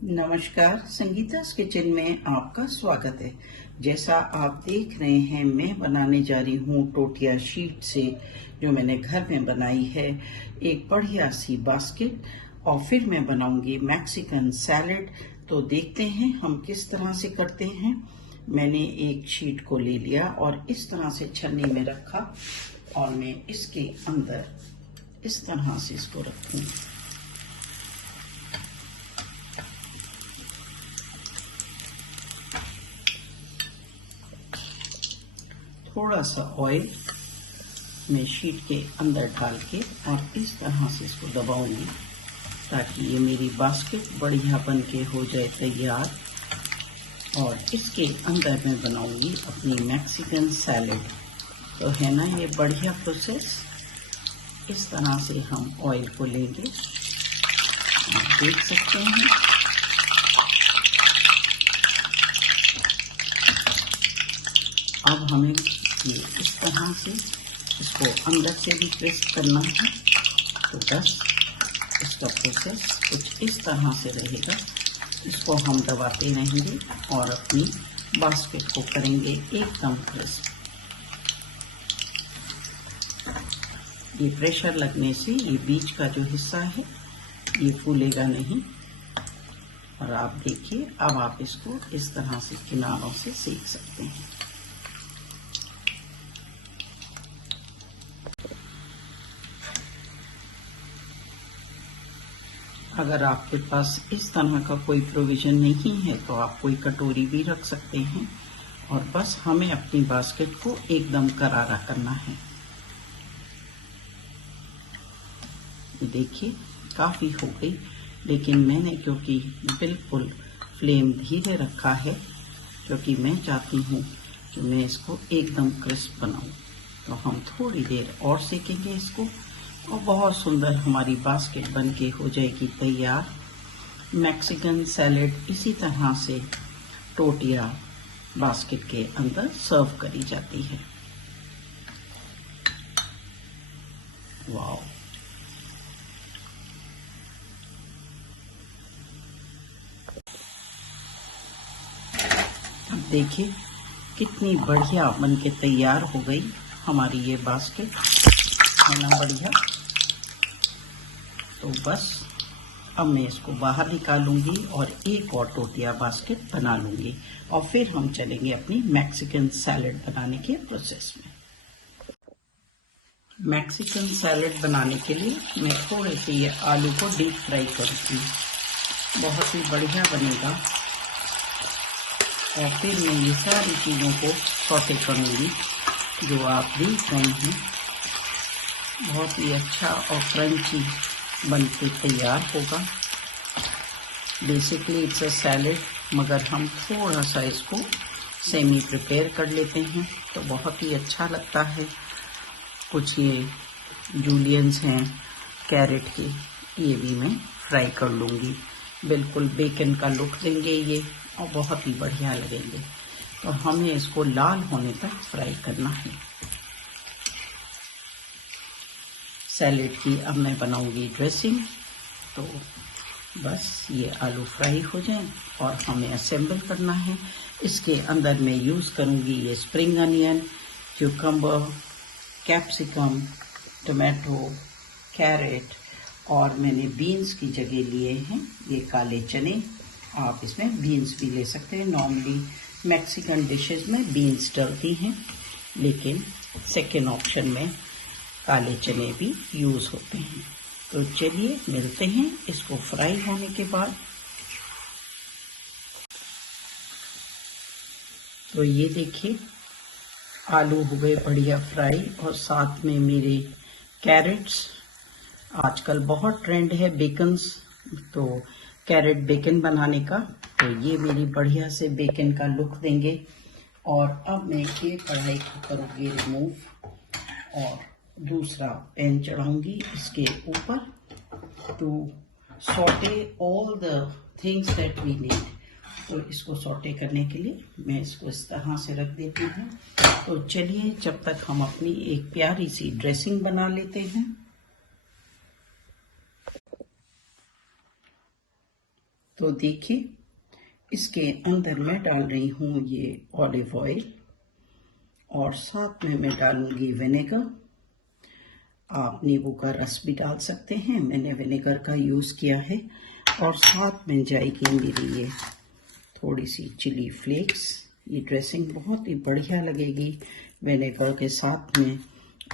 नमस्कार, संगीता's किचन में आपका स्वागत है। जैसा आप देख रहे हैं, मैं बनाने जा रही हूँ टोटिया शीट से, जो मैंने घर में बनाई है, एक बढ़िया सी बास्केट। और फिर मैं बनाऊंगी मैक्सिकन सैलेड। तो देखते हैं हम किस तरह से करते हैं। मैंने एक शीट को ले लिया और इस तरह से छन्नी में रखा और मैं इसके अंदर इस तरह से इसको रखूंगी। थोड़ा सा ऑयल मैं शीट के अंदर डाल के और इस तरह से इसको दबाऊंगी ताकि ये मेरी बास्केट बढ़िया बन के हो जाए तैयार। और इसके अंदर मैं बनाऊंगी अपनी मैक्सिकन सैलेड। तो है ना ये बढ़िया प्रोसेस। इस तरह से हम ऑयल को लेंगे, आप देख सकते हैं। अब हमें ये इस तरह से इसको अंदर से भी प्रेस करना है। तो बस इसका प्रोसेस कुछ इस तरह से रहेगा। इसको हम दबाते रहेंगे और अपनी बास्केट को करेंगे एकदम क्रिस्प। ये प्रेशर लगने से ये बीच का जो हिस्सा है ये फूलेगा नहीं। और आप देखिए, अब आप इसको इस तरह से किनारों से सेक सकते हैं। अगर आपके पास इस तरह का कोई प्रोविज़न नहीं है तो आप कोई कटोरी भी रख सकते हैं। और बस हमें अपनी बास्केट को एकदम करारा करना है। देखिए काफ़ी हो गई, लेकिन मैंने क्योंकि बिल्कुल फ्लेम धीरे रखा है, क्योंकि मैं चाहती हूँ कि मैं इसको एकदम क्रिस्प बनाऊँ। तो हम थोड़ी देर और सेकेंगे इसको और बहुत सुंदर हमारी बास्केट बन के हो जाएगी तैयार। मैक्सिकन सैलेड इसी तरह से टोटिया बास्केट के अंदर सर्व करी जाती है। वाह, अब देखिए कितनी बढ़िया बन के तैयार हो गई हमारी ये बास्केट, है ना बढ़िया। तो बस अब मैं इसको बाहर निकालूंगी और एक और टोटिया बास्केट बना लूंगी और फिर हम चलेंगे अपनी मैक्सिकन सैलेड बनाने के प्रोसेस में। मैक्सिकन सैलेड बनाने के लिए मैं थोड़े से ये आलू को डीप फ्राई करूँगी, बहुत ही बढ़िया बनेगा। और फिर मैं ये सारी चीज़ों को सौटे करूँगी, जो आप देख रहे हैं बहुत ही अच्छा और क्रंची बन के तैयार होगा। बेसिकली इट्स अ सैलेड, मगर हम थोड़ा सा इसको सेमी प्रिपेयर कर लेते हैं तो बहुत ही अच्छा लगता है। कुछ ये जूलियंस हैं कैरेट के, ये भी मैं फ्राई कर लूँगी। बिल्कुल बेकन का लुक देंगे ये और बहुत ही बढ़िया लगेंगे। तो हमें इसको लाल होने तक फ्राई करना है। सैलेड की अब मैं बनाऊंगी ड्रेसिंग। तो बस ये आलू फ्राई हो जाएं और हमें असेंबल करना है। इसके अंदर मैं यूज़ करूंगी ये spring onion, cucumber, capsicum, tomato, carrot और मैंने बीन्स की जगह लिए हैं ये काले चने। आप इसमें बीन्स भी ले सकते हैं। नॉर्मली मैक्सिकन डिशेस में बीन्स डलती हैं, लेकिन सेकेंड ऑप्शन में काले चने भी यूज़ होते हैं। तो चलिए मिलते हैं इसको फ्राई होने के बाद। तो ये देखिए आलू हो गए बढ़िया फ्राई और साथ में मेरे कैरेट्स आजकल बहुत ट्रेंड है बेकन्स, तो कैरेट बेकन बनाने का। तो ये मेरी बढ़िया से बेकन का लुक देंगे। और अब मैं ये कढ़ाई को करूँगी रिमूव और दूसरा पैन चढ़ाऊंगी इसके ऊपर to saute all the things that we need. तो इसको सॉटे करने के लिए मैं इसको इस तरह से रख देती हूँ। तो चलिए जब तक हम अपनी एक प्यारी सी ड्रेसिंग बना लेते हैं। तो देखिए इसके अंदर मैं डाल रही हूँ ये ऑलिव ऑयल और साथ में मैं डालूंगी विनेगर। आप नींबू का रस भी डाल सकते हैं, मैंने विनेगर का यूज़ किया है। और साथ में जाएगी मेरी ये थोड़ी सी चिली फ्लेक्स। ये ड्रेसिंग बहुत ही बढ़िया लगेगी विनेगर के साथ में।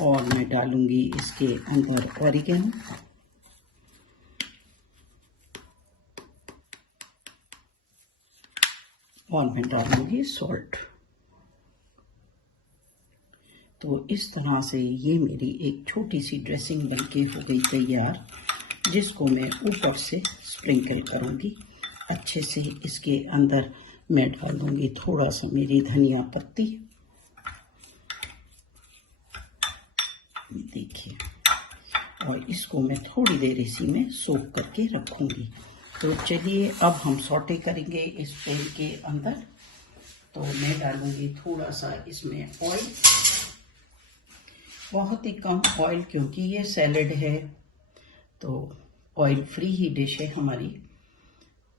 और मैं डालूंगी इसके अंदर ऑरिगेनो और मैं डालूंगी सॉल्ट। तो इस तरह से ये मेरी एक छोटी सी ड्रेसिंग बनके हो गई तैयार, जिसको मैं ऊपर से स्प्रिंकल करूंगी अच्छे से। इसके अंदर मैं डाल दूंगी थोड़ा सा मेरी धनिया पत्ती, देखिए। और इसको मैं थोड़ी देर इसी में सोक करके रखूंगी। तो चलिए अब हम सॉटे करेंगे इस पैन के अंदर। तो मैं डालूंगी थोड़ा सा इसमें ऑयल, बहुत ही कम ऑयल, क्योंकि ये सैलेड है तो ऑयल फ्री ही डिश है हमारी।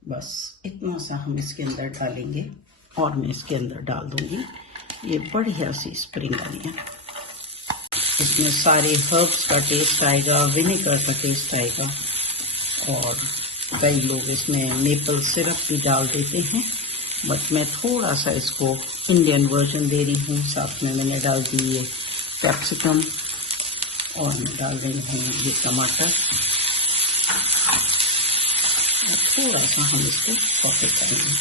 बस इतना सा हम इसके अंदर डालेंगे और मैं इसके अंदर डाल दूंगी ये बढ़िया सी स्प्रिंग अनियन। इसमें सारे हर्ब्स का टेस्ट आएगा, विनेगर का टेस्ट आएगा। और कई लोग इसमें मेपल सिरप भी डाल देते हैं, बट मैं थोड़ा सा इसको इंडियन वर्जन दे रही हूँ। साथ में मैंने डाल दी ये कैप्सिकम और मैं डाल रही हूँ ये टमाटर। और थोड़ा सा हम इसको सॉटे करेंगे।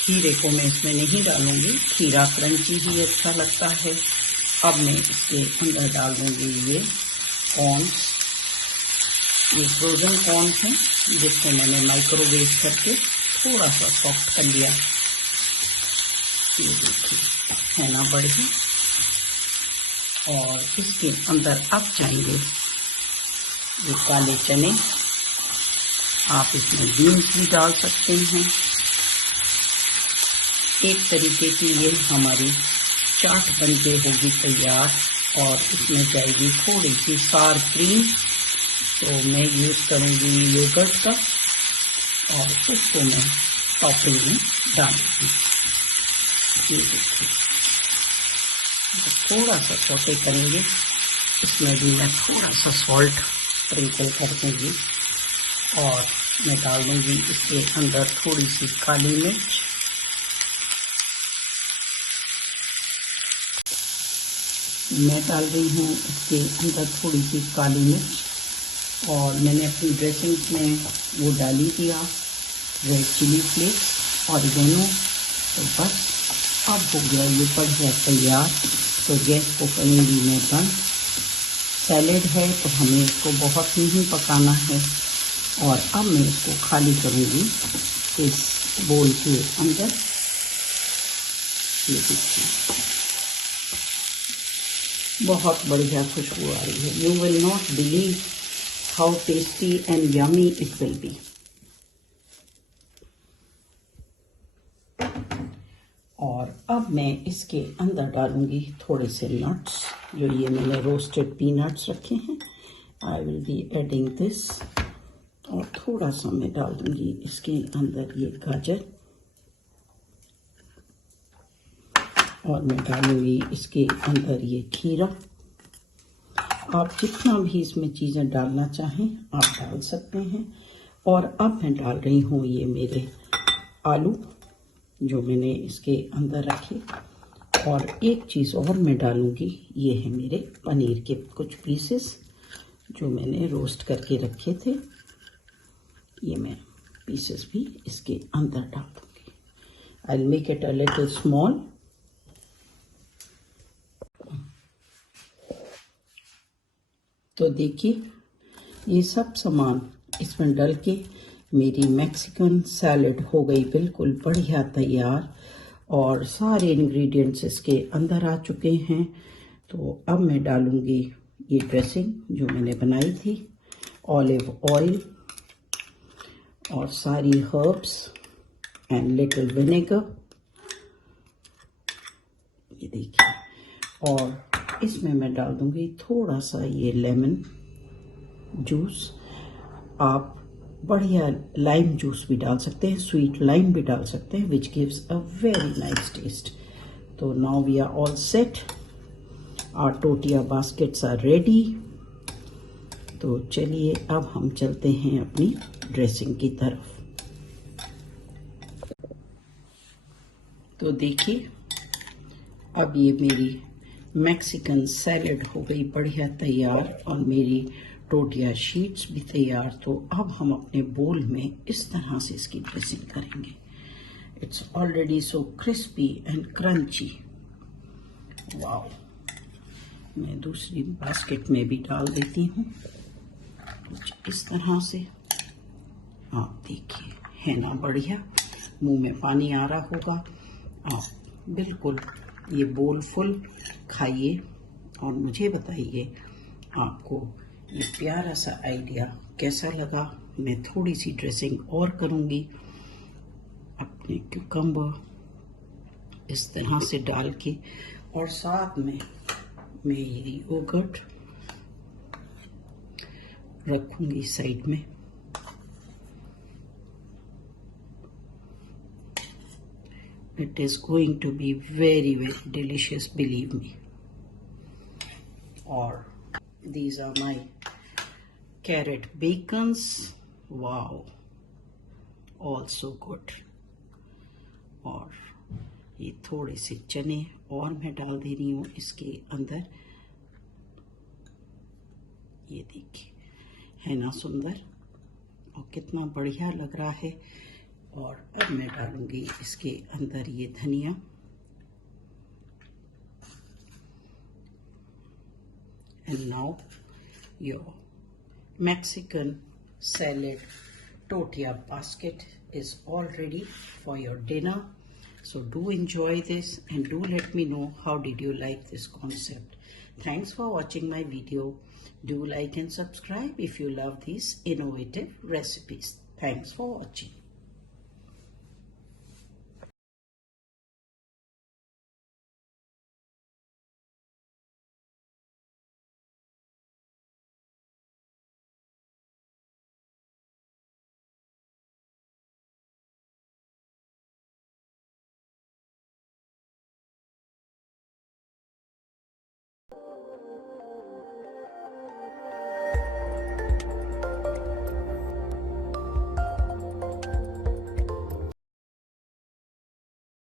खीरे को मैं इसमें नहीं डालूंगी, खीरा क्रंची ही अच्छा लगता है। अब मैं इसके अंदर डाल दूंगी ये कॉर्न्स। ये फ्रोजन कॉर्न्स हैं जिसको मैंने माइक्रोवेव करके थोड़ा सा सॉफ्ट कर लिया। ये देखिए है ना बढ़िया। और इसके अंदर अब जाएंगे ये काले चने, आप इसमें बीन्स भी डाल सकते हैं। एक तरीके की ये हमारी चाट बनके होगी तैयार। और इसमें जाएगी थोड़ी सी सार क्रीम, तो मैं यूज़ करूँगी योगर्ट का और उसको मैं टॉपिंग में डालूंगी। ये देखिए थोड़ा सा सॉटे करेंगे, इसमें भी मैं थोड़ा सा सॉल्ट स्प्रिंकल कर दूँगी। और मैं डाल दूँगी इसके अंदर थोड़ी सी काली मिर्च। मैं डाल रही हूँ इसके अंदर थोड़ी सी काली मिर्च। और मैंने अपनी ड्रेसिंग में वो डाली दिया रेड चिली फ्लेक्स ऑरिगेनो। तो बस अब हो गया ये बढ़िया तैयार। तो गैस को करूँगी मैं बंद। सैलेड है तो हमें इसको बहुत नहीं पकाना है। और अब मैं इसको खाली करूँगी इस बोल के अंदर। ये देखिए बहुत बढ़िया खुशबू आ रही है। You will not believe how tasty and yummy it will be। और अब मैं इसके अंदर डालूंगी थोड़े से नट्स, जो ये मैंने रोस्टेड पीनट्स रखे हैं। I will be adding this. और थोड़ा सा मैं डाल दूंगी इसके अंदर ये गाजर। और मैं डालूंगी इसके अंदर ये खीरा। आप जितना भी इसमें चीज़ें डालना चाहें आप डाल सकते हैं। और अब मैं डाल रही हूँ ये मेरे आलू जो मैंने इसके अंदर रखे। और एक चीज़ और मैं डालूँगी, ये है मेरे पनीर के कुछ पीसेस जो मैंने रोस्ट करके रखे थे। ये मैं पीसेस भी इसके अंदर डाल दूँगी। I will make it a little small. तो देखिए ये सब सामान इसमें डाल के मेरी मैक्सिकन सैलड हो गई बिल्कुल बढ़िया तैयार और सारे इंग्रेडिएंट्स इसके अंदर आ चुके हैं। तो अब मैं डालूंगी ये ड्रेसिंग जो मैंने बनाई थी, ऑलिव ऑयल और सारी हर्ब्स एंड लिटिल विनेगर, ये देखिए। और इसमें मैं डाल दूंगी थोड़ा सा ये लेमन जूस। आप बढ़िया लाइम जूस भी डाल सकते हैं, स्वीट लाइम भी डाल सकते हैं, which gives a very nice taste. तो now we are all set, our टोटिया बास्केट्स आर रेडी। तो चलिए अब हम चलते हैं अपनी ड्रेसिंग की तरफ। तो देखिए अब ये मेरी मैक्सिकन सैलड हो गई बढ़िया तैयार और मेरी टोटिया शीट्स भी तैयार। तो अब हम अपने बोल में इस तरह से इसकी ड्रेसिंग करेंगे। It's already so crispy and crunchy. Wow, मैं दूसरी बास्केट में भी डाल देती हूँ कुछ इस तरह से। आप देखिए है ना बढ़िया, मुंह में पानी आ रहा होगा। आप बिल्कुल ये बोल फुल खाइए और मुझे बताइए आपको ये प्यारा सा आइडिया कैसा लगा। मैं थोड़ी सी ड्रेसिंग और करूँगी अपने क्यूकम्बर इस तरह से डाल के, और साथ में मैं ये योगर्ट रखूँगी साइड में। It is going to be very very delicious, believe me. Or these are my carrot bacons. Wow, also good. और ये थोड़े से चने और मैं डाल दे रही हूँ इसके अंदर। ये देखिए है ना सुंदर और कितना बढ़िया लग रहा है। और अब मैं डालूंगी इसके अंदर ये धनिया। And now your Mexican salad टोटिया basket is all ready for your dinner. So do enjoy this and do let me know how did you like this concept. Thanks for watching my video. Do like and subscribe if you love these innovative recipes. Thanks for watching.